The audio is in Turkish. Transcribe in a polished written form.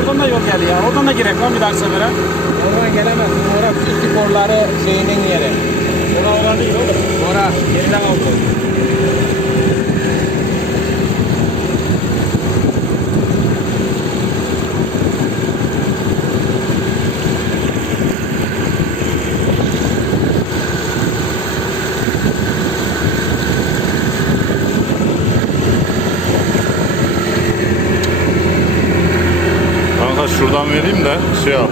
oradan da yol geldi ya. Oradan da girek lan bir dahaki sefere. Oradan gelemezsin. Orası üstü korları şeyinin yeri. Oradan olan değil oğlum. Ora. Geriden oldu. Kanka şuradan vereyim de şey yap.